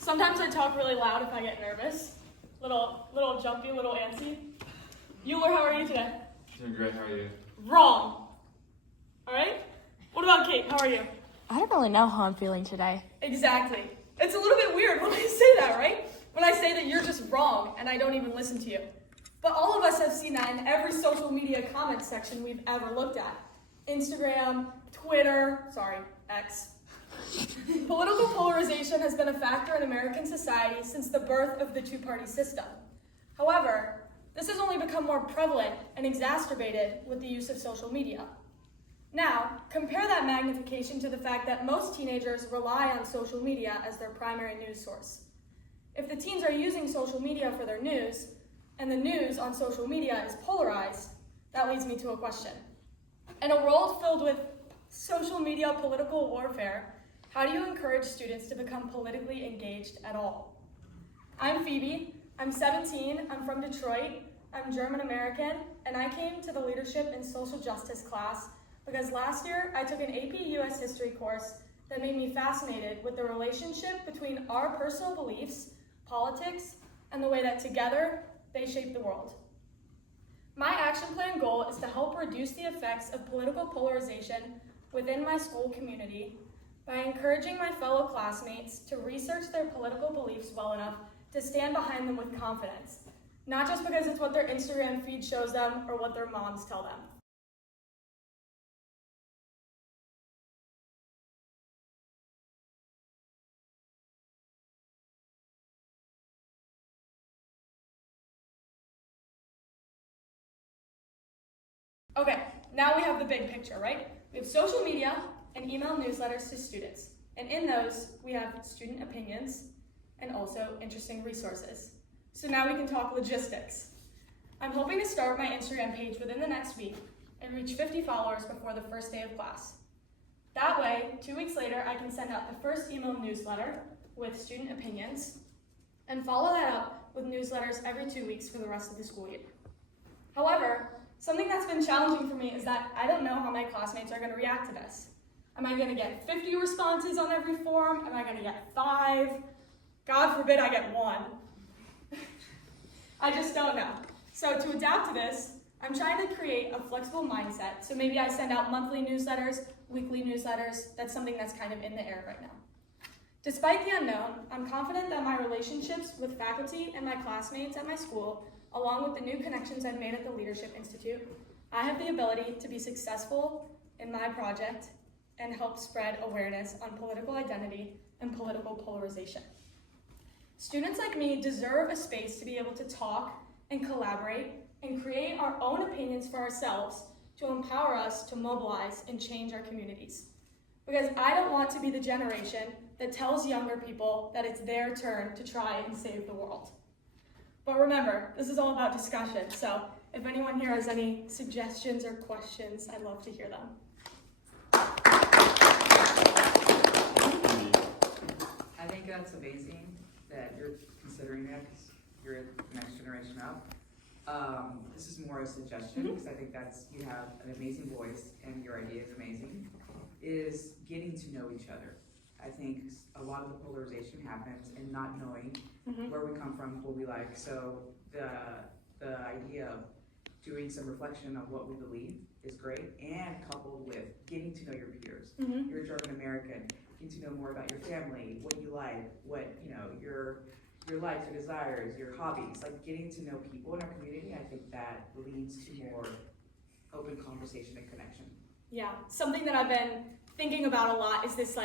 Sometimes I talk really loud if I get nervous. Little jumpy, little antsy. Euler, how are you today? Doing great, how are you? Wrong. All right? What about Kate? How are you? I don't really know how I'm feeling today. Exactly. It's a little bit weird when I say that, right? When I say that you're just wrong and I don't even listen to you. But all of us have seen that in every social media comment section we've ever looked at. Instagram, Twitter, X. Political polarization has been a factor in American society since the birth of the two-party system. However, this has only become more prevalent and exacerbated with the use of social media. Now, compare that magnification to the fact that most teenagers rely on social media as their primary news source. If the teens are using social media for their news, and the news on social media is polarized, that leads me to a question. In a world filled with social media political warfare, how do you encourage students to become politically engaged at all? I'm Phoebe, I'm 17, I'm from Detroit, I'm German American, and I came to the Leadership and Social Justice class because last year I took an AP US History course that made me fascinated with the relationship between our personal beliefs, politics, and the way that together they shape the world. My action plan goal is to help reduce the effects of political polarization within my school community by encouraging my fellow classmates to research their political beliefs well enough to stand behind them with confidence, not just because it's what their Instagram feed shows them or what their moms tell them. Okay, now we have the big picture, right? We have social media and email newsletters to students. And in those, we have student opinions and also interesting resources. So now we can talk logistics. I'm hoping to start my Instagram page within the next week and reach 50 followers before the first day of class. That way, 2 weeks later, I can send out the first email newsletter with student opinions and follow that up with newsletters every 2 weeks for the rest of the school year. However, something that's been challenging for me is that I don't know how my classmates are going to react to this. Am I going to get 50 responses on every form? Am I going to get 5? God forbid I get 1. I just don't know. So to adapt to this, I'm trying to create a flexible mindset. So maybe I send out monthly newsletters, weekly newsletters. That's something that's kind of in the air right now. Despite the unknown, I'm confident that my relationships with faculty and my classmates at my school, along with the new connections I've made at the Leadership Institute, I have the ability to be successful in my project and help spread awareness on political identity and political polarization. Students like me deserve a space to be able to talk and collaborate and create our own opinions for ourselves to empower us to mobilize and change our communities. Because I don't want to be the generation that tells younger people that it's their turn to try and save the world. But remember, this is all about discussion, so if anyone here has any suggestions or questions, I'd love to hear them. I think that's amazing that you're considering that because you're the next generation up. This is more a suggestion because I think you have an amazing voice and your idea is amazing, is getting to know each other. I think a lot of the polarization happens in not knowing where we come from, what we like. So the idea of doing some reflection on what we believe is great, and coupled with getting to know your peers. You're a German American, getting to know more about your family, what you like, what your likes, your desires, your hobbies. Like getting to know people in our community, I think that leads to more open conversation and connection. Yeah, something that I've been thinking about a lot is this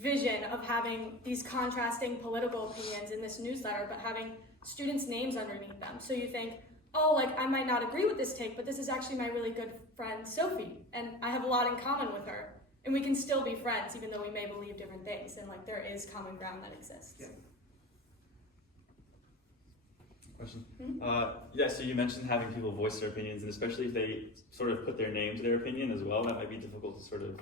vision of having these contrasting political opinions in this newsletter, but having students' names underneath them. So you think, oh, I might not agree with this take, but this is actually my really good friend, Sophie, and I have a lot in common with her. And we can still be friends, even though we may believe different things, and there is common ground that exists. Yeah. Question? Yeah, so you mentioned having people voice their opinions, and especially if they sort of put their name to their opinion as well, that might be difficult to sort of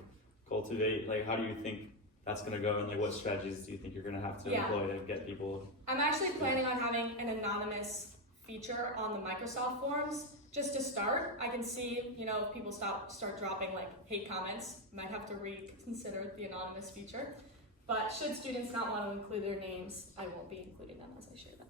cultivate. How do you think that's going to go, and what strategies do you think you're going to have to employ to get people? I'm actually planning on having an anonymous feature on the Microsoft forums just to start. I can see, if people start dropping hate comments, might have to reconsider the anonymous feature. But should students not want to include their names, I won't be including them as I share them.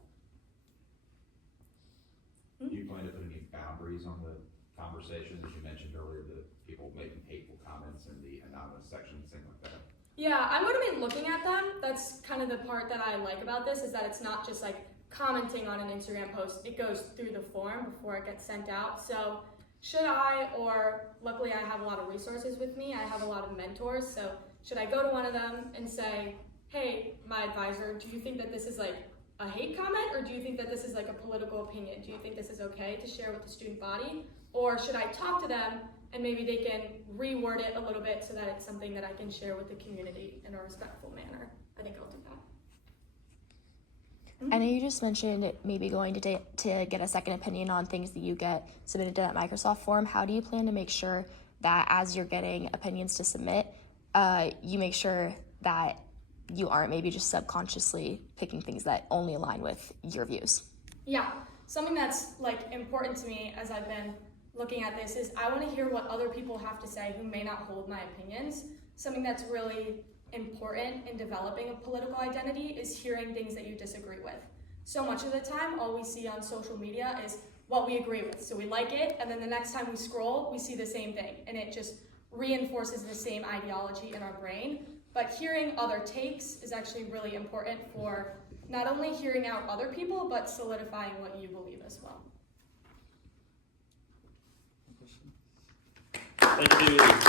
Do you plan to put any boundaries on the conversation, as you mentioned earlier, the people making hateful comments in the anonymous sections, things like that? Yeah, I'm going to be looking at them. That's kind of the part that I like about this, is that it's not just like commenting on an Instagram post. It goes through the form before it gets sent out. So should I, or luckily I have a lot of resources with me, I have a lot of mentors, so should I go to one of them and say, hey, my advisor, do you think that this is like a hate comment, or do you think that this is like a political opinion? Do you think this is okay to share with the student body? Or should I talk to them and maybe they can reword it a little bit so that it's something that I can share with the community in a respectful manner? I think I'll do that. I know you just mentioned maybe going to get a second opinion on things that you get submitted to that Microsoft form. How do you plan to make sure that as you're getting opinions to submit, you make sure that you aren't maybe just subconsciously picking things that only align with your views? Yeah, something that's like important to me as I've been looking at this is I want to hear what other people have to say who may not hold my opinions. Something that's really important in developing a political identity is hearing things that you disagree with. So much of the time, all we see on social media is what we agree with. So we like it, and then the next time we scroll, we see the same thing, and it just reinforces the same ideology in our brain. But hearing other takes is actually really important for not only hearing out other people, but solidifying what you believe as well. Thank you.